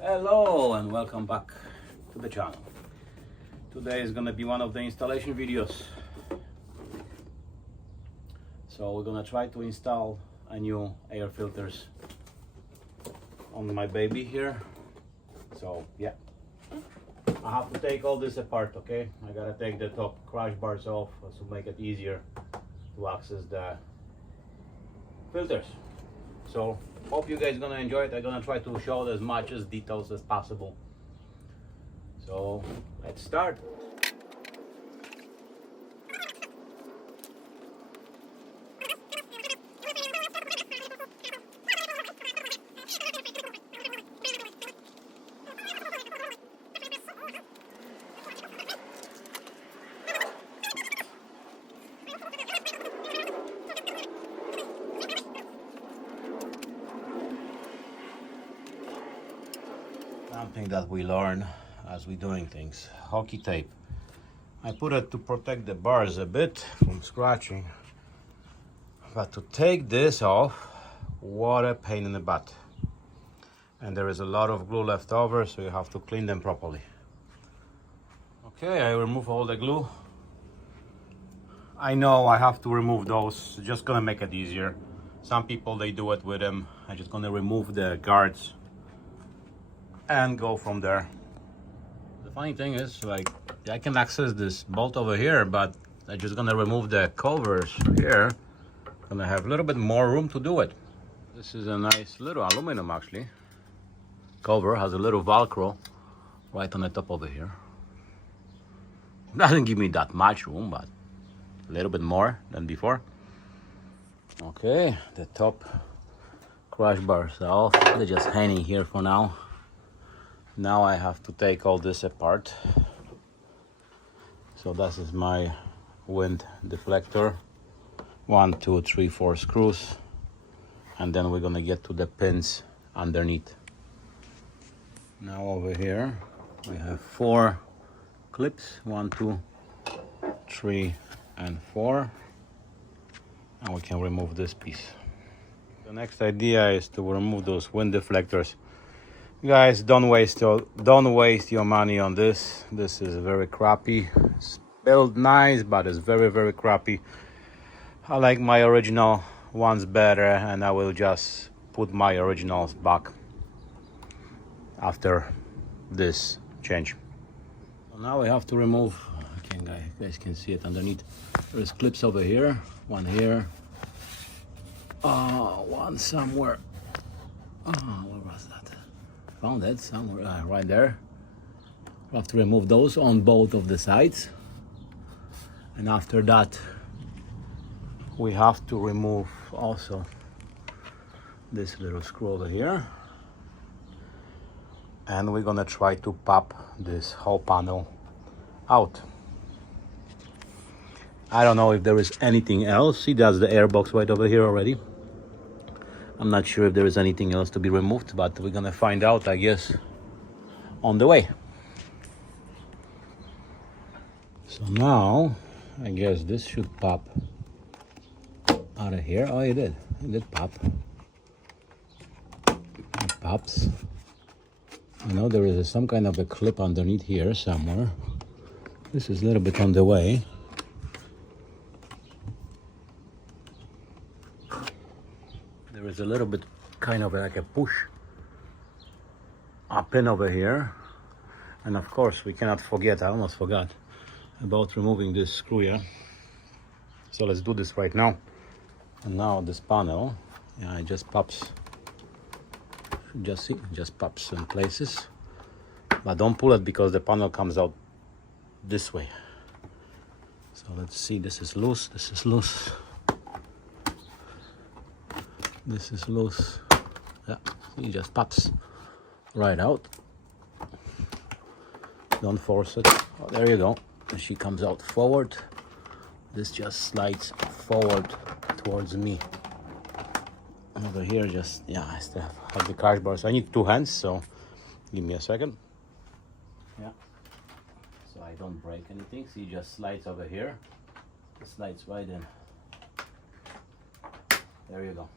Hello and welcome back to the channel. Today is gonna be one of the installation videos. So we're gonna try to install a new air filters on my baby here. So yeah, I have to take all this apart, okay? I gotta take the top crash bars off to make it easier to access the filters. So hope you guys gonna enjoy it. I'm gonna try to show as much as details as possible. So let's start. Something that we learn as we're doing things. Hockey tape. I put it to protect the bars a bit from scratching. But to take this off, what a pain in the butt. And there is a lot of glue left over, so you have to clean them properly. Okay, I remove all the glue. I know I have to remove those, just gonna make it easier. Some people, they do it with them. I'm just gonna remove the guards and go from there. The funny thing is, like, I can access this bolt over here, but I'm just gonna remove the covers here. Gonna have a little bit more room to do it. This is a nice little aluminum actually. Cover has a little Velcro right on the top over here. Doesn't give me that much room, but a little bit more than before. Okay, the top crash bars are off. They're just hanging here for now. Now I have to take all this apart. So this is my wind deflector. 1, 2, 3, 4 screws. And then we're gonna get to the pins underneath. Now over here, we have 4 clips. 1, 2, 3, and 4. And we can remove this piece. The next idea is to remove those wind deflectors. Guys, don't waste your money on this. This is very crappy. It's built nice, but it's very crappy. I like my original ones better, and I will just put my originals back after this change. So now we have to remove, you guys can see it underneath. There's clips over here, one here, one somewhere. Where was that? Found it somewhere, right there. We have to remove those on both of the sides. And after that, we have to remove also this little screw over here. And we're gonna try to pop this whole panel out. I don't know if there is anything else. See, that's the airbox right over here already. I'm not sure if there is anything else to be removed, but we're gonna find out, I guess, on the way. So now, I guess this should pop out of here. Oh, it did pop. It pops. I know there is some kind of a clip underneath here somewhere. This is a little bit on the way. There is a little bit kind of like a push, a pin over here. And of course we cannot forget, I almost forgot about removing this screw here. So let's do this right now. And now this panel, yeah, it just pops. Just see, it just pops in places. But don't pull it because the panel comes out this way. So let's see, this is loose, this is loose. This is loose. Yeah, it just pops right out. Don't force it. Oh, there you go. And she comes out forward. This just slides forward towards me. Over here, just, yeah, I still have the crash bars. I need 2 hands, so give me a second. Yeah. So I don't break anything. See, it just slides over here. It slides right in. There you go.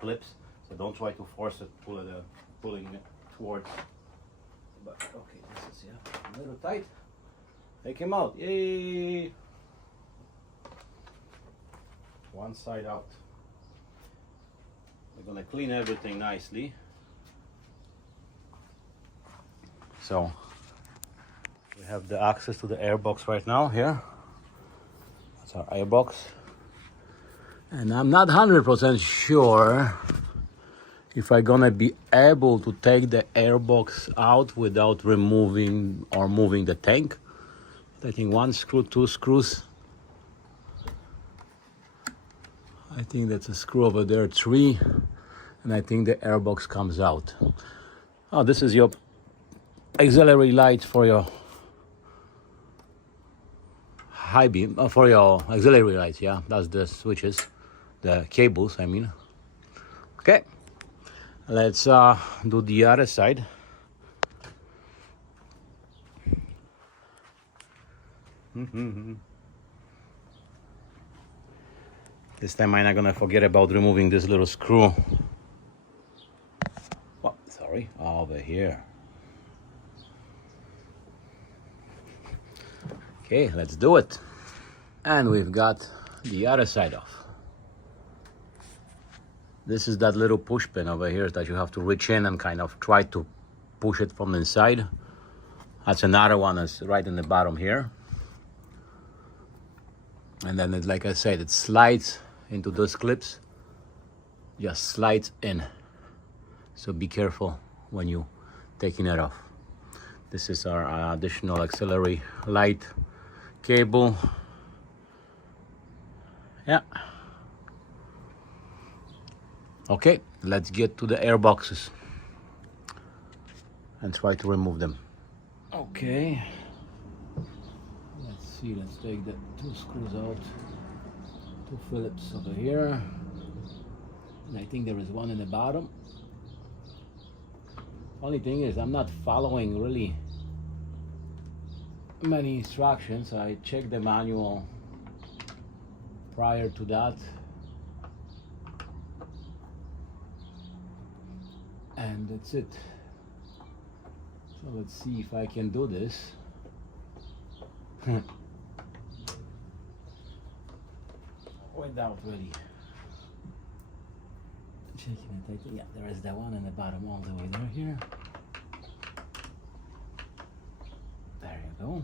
Clips, so don't try to force it, pulling it towards. But okay, this is a little tight. Take him out. Yay! One side out. We're gonna clean everything nicely. So we have the access to the airbox right now here. That's our airbox. And I'm not 100% sure if I'm gonna be able to take the airbox out without removing or moving the tank. I think 1 screw, 2 screws. I think that's a screw over there, 3. And I think the airbox comes out. Oh, this is your auxiliary light for your high beam, for your auxiliary lights, yeah. That's the switches, the cables, I mean. Okay, let's do the other side. This time I'm not gonna forget about removing this little screw. What? Sorry, over here. Okay, let's do it. And we've got the other side off. This is that little push pin over here that you have to reach in and kind of try to push it from inside. That's another one that's right in the bottom here. And then, like I said, it slides into those clips. Just slides in. So be careful when you taking it off. This is our additional auxiliary light cable. Yeah. Okay, let's get to the air boxes and try to remove them. Okay. Let's see, let's take the 2 screws out. 2 Phillips over here. And I think there is one in the bottom. Only thing is, I'm not following really many instructions. I checked the manual prior to that. And that's it. So let's see if I can do this. Without really checking it. Yeah, there is that one in the bottom all the way there here. There you go.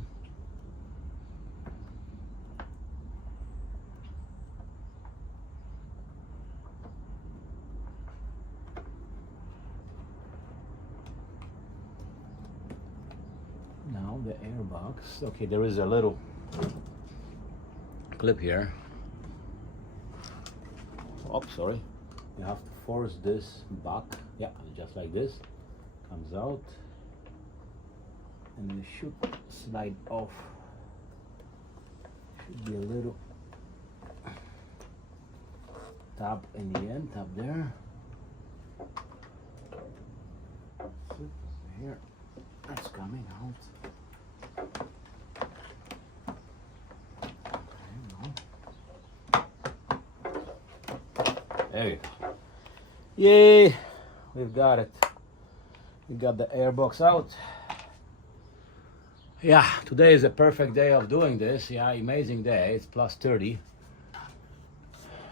Now the airbox. Okay, there is a little clip here. Oh, sorry. You have to force this back. Yeah, just like this. Comes out. And it should slide off. Should be a little tab in the end, tab there. Here. It's coming out. There you go. Yay! We've got it. We got the airbox out. Yeah, today is a perfect day of doing this. Yeah, amazing day. It's plus 30.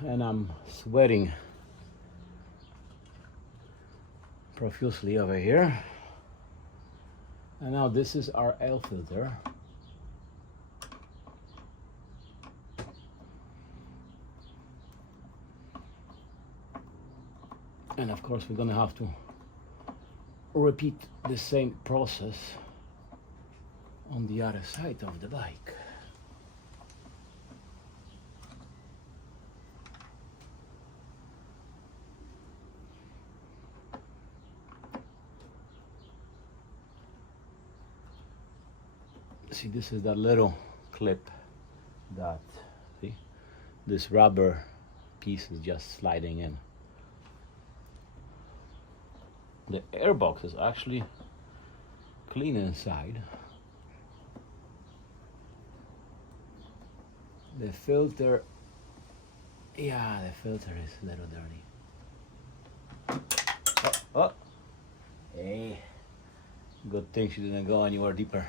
And I'm sweating profusely over here. And now this is our air filter. And of course we're gonna have to repeat the same process on the other side of the bike. See, this is that little clip that, see, this rubber piece is just sliding in. The airbox is actually clean inside. The filter, yeah, the filter is a little dirty. Oh, Hey, good thing she didn't go anywhere deeper.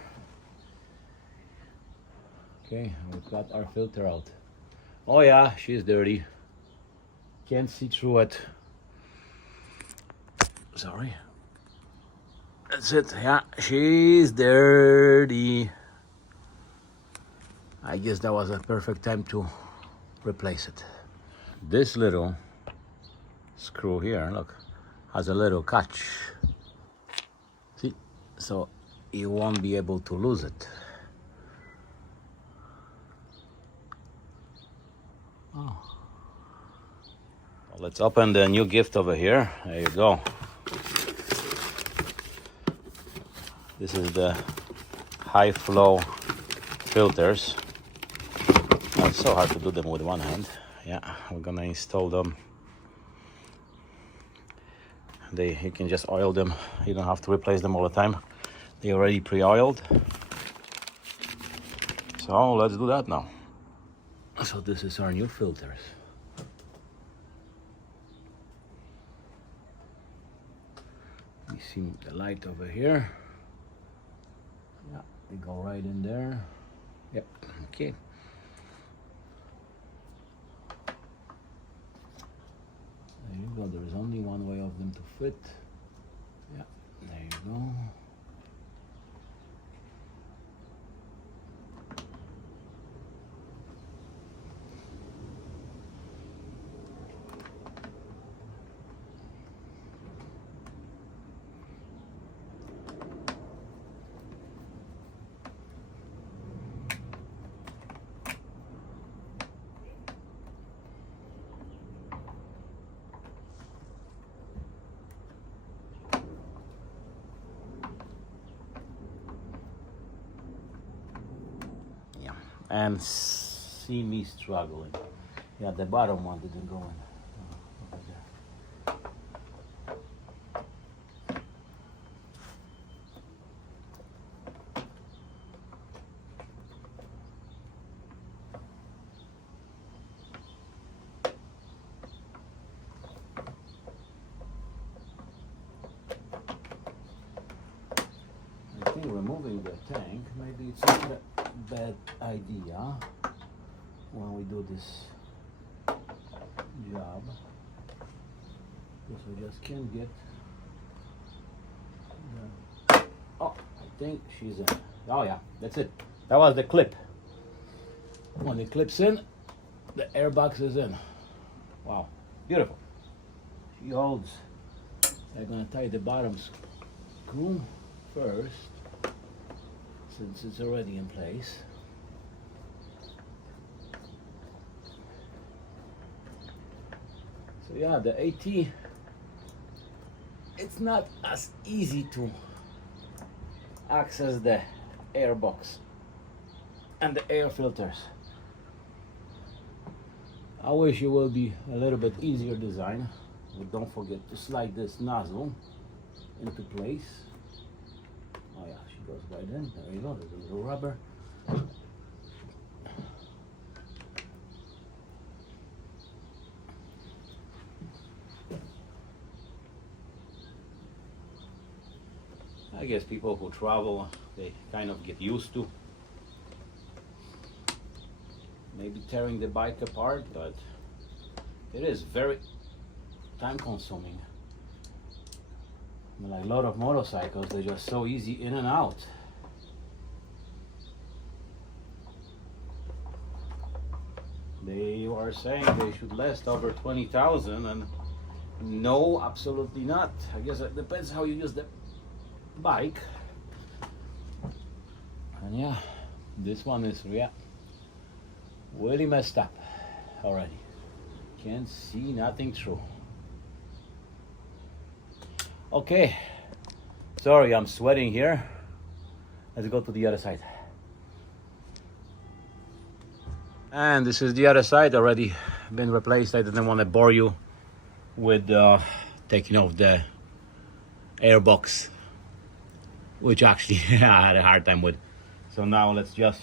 Okay, we've got our filter out. Oh yeah, she's dirty. Can't see through it. Sorry. That's it. Yeah, she's dirty. I guess that was a perfect time to replace it. This little screw here, look, has a little catch. See? So you won't be able to lose it. Oh. Well, let's open the new gift over here. There you go. This is the high flow filters. It's so hard to do them with one hand. Yeah, we're gonna install them. You can just oil them. You don't have to replace them all the time. They're already pre-oiled. So let's do that now. So this is our new filters. You see the light over here. Yeah, they go right in there. Yep, okay. There you go, there is only one way of them to fit. Yeah, there you go. And see me struggling. Yeah, the bottom one didn't go in. Oh, over there. I think removing the tank, maybe it's not a bad idea when we do this job, because we just can't get the... Oh, I think she's in. Oh yeah, that's it. That was the clip. When it clips in, the airbox is in. Wow, beautiful. She holds. I'm gonna tie the bottom screw first, since it's already in place. So yeah, the AT, it's not as easy to access the airbox and the air filters. I wish it will be a little bit easier design, but don't forget to slide this nozzle into place. Oh yeah, she goes right in. There you go, there's a little rubber. I guess people who travel, they kind of get used to maybe tearing the bike apart, but it is very time consuming. I mean, like a lot of motorcycles, they're just so easy in and out. They are saying they should last over 20,000, and no, absolutely not. I guess it depends how you use the bike. And yeah, this one is really messed up already. Can't see nothing through. Okay, sorry, I'm sweating here. Let's go to the other side. And this is the other side, already been replaced. I didn't want to bore you with taking off the airbox, which actually I had a hard time with. So now let's just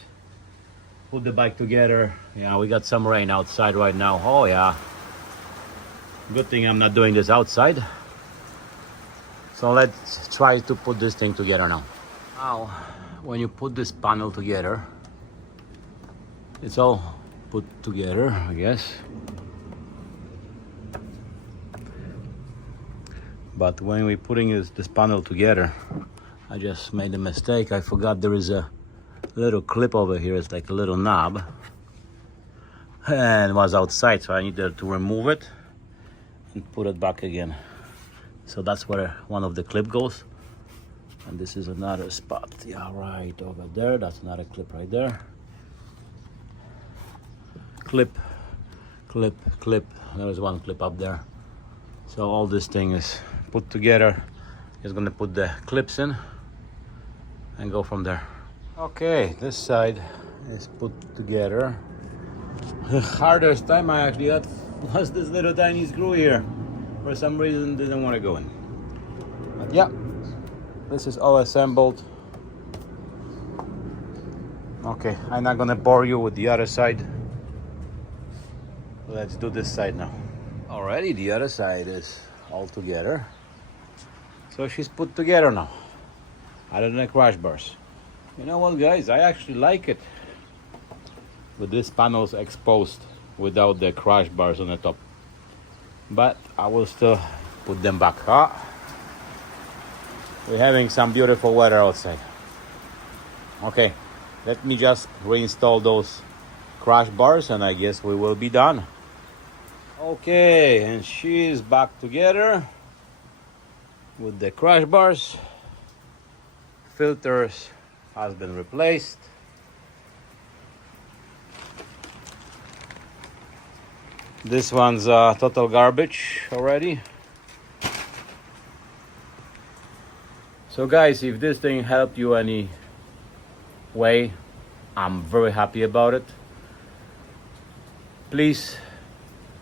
put the bike together. Yeah, we got some rain outside right now. Oh yeah, good thing I'm not doing this outside. So let's try to put this thing together now. Now, when you put this panel together, it's all put together, I guess. But when we're putting this panel together, I just made a mistake. I forgot there is a little clip over here. It's like a little knob. And it was outside, so I needed to remove it and put it back again. So that's where one of the clip goes. And this is another spot. Yeah, right over there. That's another clip right there. Clip, clip, clip. There's one clip up there. So all this thing is put together. Just gonna put the clips in and go from there. Okay, this side is put together. The hardest time I actually had was this little tiny screw here. For some reason didn't want to go in. But yeah, this is all assembled. Okay, I'm not gonna bore you with the other side. Let's do this side now. Already the other side is all together. So she's put together now. Other than the crash bars. You know what, guys, I actually like it with these panels exposed without the crash bars on the top. But I will still put them back. We're having some beautiful weather outside. Okay, let me just reinstall those crash bars and I guess we will be done. Okay, and she's back together with the crash bars. Filters has been replaced. This one's total garbage already. So guys, if this thing helped you any way, I'm very happy about it. Please,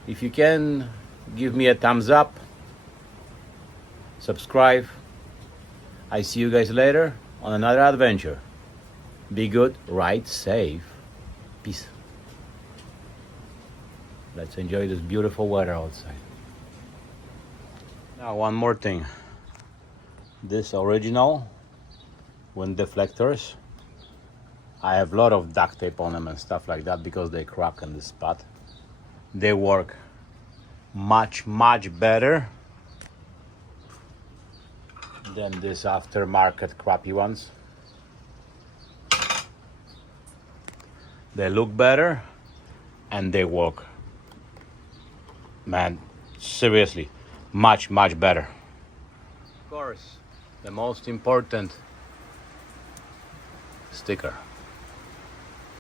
if you can, give me a thumbs up, subscribe. I see you guys later on another adventure. Be good, ride safe, peace. Let's enjoy this beautiful weather outside. Now one more thing. This original wind deflectors, I have a lot of duct tape on them and stuff like that because they crack in this spot. They work much better than this aftermarket crappy ones. They look better and they work, man, seriously, much better. Of course, the most important sticker.